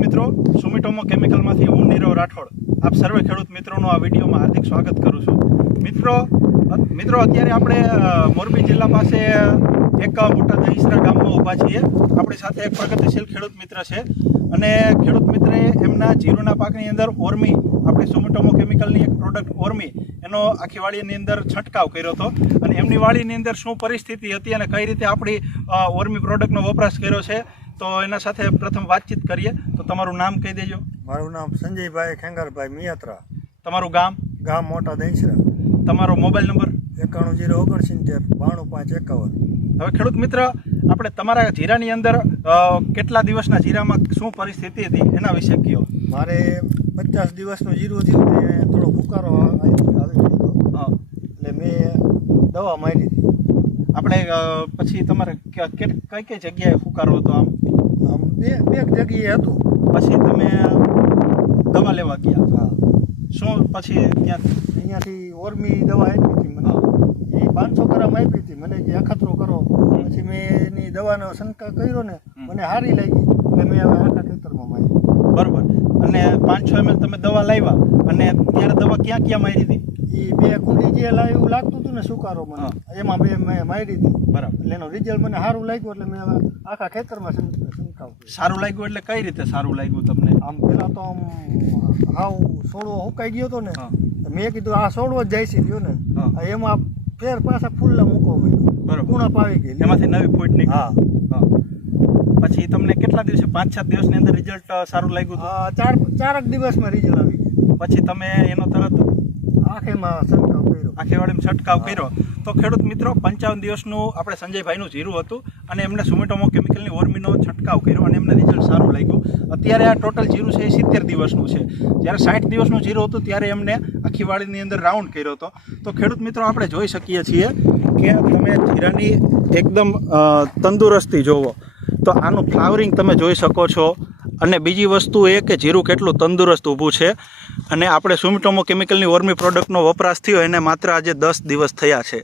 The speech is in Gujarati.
મિત્રો, સુમિટોમો કેમિકલમાંથી હું નીરવ રાઠોડ આપ સર્વે ખેડૂત મિત્રોનું આ વિડીયોમાં હાર્દિક સ્વાગત કરું છું. મિત્રો અત્યારે આપણે મોરબી જિલ્લા પાસે એક મોટા દહીસરા ગામમાં ઊભા છીએ. આપણી સાથે એક પ્રગતિશીલ ખેડૂત મિત્ર છે અને ખેડૂત મિત્રએ એમના જીરુના પાકની અંદર ઓર્મી, આપણી સુમિટોમો કેમિકલની એક પ્રોડક્ટ ઓર્મી, એનો આખી વાડીની અંદર છંટકાવ કર્યો હતો અને એમની વાડીની અંદર શું પરિસ્થિતિ હતી અને કઈ રીતે આપણી ઓર્મી પ્રોડક્ટનો વપરાશ કર્યો છે, તો એના સાથે પ્રથમ વાતચીત કરીએ. તો તમારું નામ કહી દેજો. મારું નામ સંજયભાઈ ખેંગારભાઈ મિયાત્રા. તમારું ગામ? ગામ મોટા દહીસરા. તમારો મોબાઈલ નંબર? 9109695251. હવે ખેડૂત મિત્ર, આપણે તમારા જીરાની અંદર કેટલા દિવસના જીરામાં શું પરિસ્થિતિ હતી એના વિશે કહો. મારે 50 દિવસનું જીરું થયું ને થોડો ફુકારો આવી ગયો એટલે મેં દવા મારી હતી. આપણે પછી તમારે કઈ કઈ જગ્યાએ ફુકારો હતો? આમ બે જગ્યાએ હતું. પછી તમે દવા લેવા ગયા? હા. શું પછી અહીંયાથી ઓર્મી દવા આપી હતી મને. એ 500 ગ્રામ આપી હતી મને કે અખતરો કરો. પછી મેં એની દવાનો છંટકાવ કર્યો ને મને સારી લાગી એટલે મેં હવે આખા ખેતરમાં મારી. બરોબર. અને 500 ml તમે દવા લાવ્યા અને ત્યારે દવા ક્યાં મારી હતી? એ 2 કુંડી જે એવું લાગતું હતું ને સુકારો મને, એમાં મેં મારી હતી. બરાબર. એટલે એનો રિઝલ્ટ મને સારું લાગ્યું એટલે મેં હવે આખા ખેતરમાં છંટકાવ. સારું લાગ્યું એટલે કઈ રીતે સારું લાગ્યું તમને? આમ પહેલાં તો આમ હાવ છોડવો હુકાઈ ગયો હતો ને, મેં કીધું આ છોડવો જ જાય છે ગયો ને, એમાં ફેર પાછા ફૂલના મૂકો મેં. બરોબર. કુણા પાવી ગઈ, એમાંથી નવી ફૂટ નીકળી. હા. પછી તમને કેટલા દિવસે 5-7 દિવસની અંદર રિઝલ્ટ સારું લાગ્યું હતું? 4 દિવસમાં રિઝલ્ટ આવી ગયું. પછી તમે એનો તરત આખેમાં છંટકાવ કર્યો. આખેવાડીમાં છંટકાવ કર્યો. તો ખેડૂત મિત્રો, 55 દિવસનું આપણે સંજયભાઈનું જીરું હતું અને એમને સુમિટોમો કેમિકલની ઓર્મીનો છંટકાવ કર્યો અને એમને રિઝલ્ટ સારું લાગ્યું. અત્યારે આ ટોટલ જીરું છે એ 70 દિવસનું છે. જ્યારે 60 દિવસનું જીરું હતું ત્યારે એમને આખી વાડીની અંદર રાઉન્ડ કર્યો હતો. તો ખેડૂત મિત્રો, આપણે જોઈ શકીએ છીએ કે તમે જીરાની એકદમ તંદુરસ્તી જોવો તો આનું ફ્લાવરિંગ તમે જોઈ શકો છો. અને બીજી વસ્તુ એ કે જીરું કેટલું તંદુરસ્ત ઊભું છે. અને આપણે સુમિટોમો કેમિકલની ઓર્મી પ્રોડક્ટનો વપરાશ થયો એને માત્ર આજે 10 દિવસ થયા છે.